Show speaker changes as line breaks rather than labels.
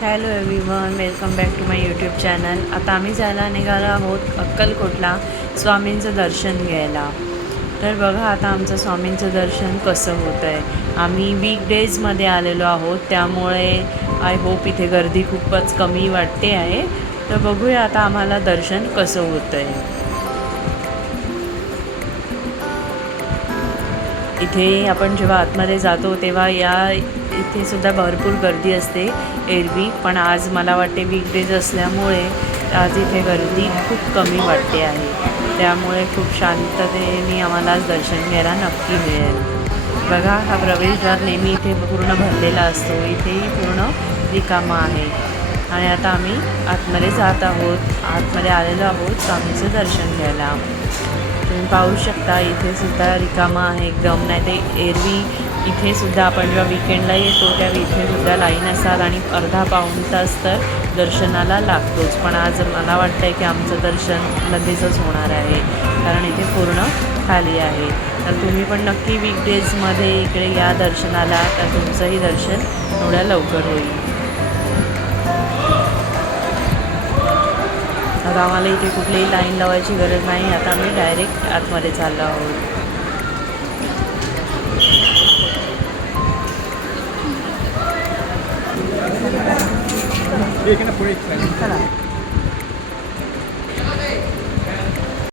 Hello everyone welcome back to my YouTube channel आता आम्ही जायला निघालो आहोत अक्कलकोटला स्वामींचं दर्शन घ्यायला. तर बघा आता आमचं स्वामींचं दर्शन कसं होतं आहे आम्ही वीकडेजमध्ये आलेलो आहोत त्यामुळे आय होप इथे गर्दी खूपच कमी वाटते आहे. तर बघूया आता आम्हाला दर्शन कसं होतं आहे इथे आपण जेव्हा आतमध्ये जातो तेव्हा या इथे सुद्धा भरपूर गर्दी असते एरवी. पण आज मला वाटते वीकडेज असल्यामुळे आज इथे गर्दी खूप कमी वाटते आहे. त्यामुळे खूप शांततेने आम्हाला आज दर्शन घ्यायला नक्की मिळेल. बघा हा प्रवेशद्वार नेहमी इथे पूर्ण भरलेला असतो. इथेही पूर्ण रिकामा आहे. आणि आता आम्ही आतमध्ये जात आहोत. आतमध्ये आलेलो आहोत स्वामीचं दर्शन घ्यायला. तुम्ही पाहू शकता इथे सुद्धा रिकामा आहे एकदम. नाही ते एरवी इथे सुद्धा आपण जेव्हा विकेंडला येतो त्या इथे सुद्धा लाईन असाल आणि अर्धा पाऊण तास तर दर्शनाला लागतोच. पण आज मला वाटतं आहे की आमचं दर्शन लगेचच होणार आहे कारण इथे पूर्ण खाली आहे. तर तुम्ही पण नक्की वीकडेजमध्ये इकडे या दर्शनाला तर तुमचंही दर्शन थोड्या लवकर होईल. आता आम्हाला इथे कुठलीही लाईन लावायची गरज नाही. आता आम्ही डायरेक्ट आतमध्ये चाललो आहोत.
एक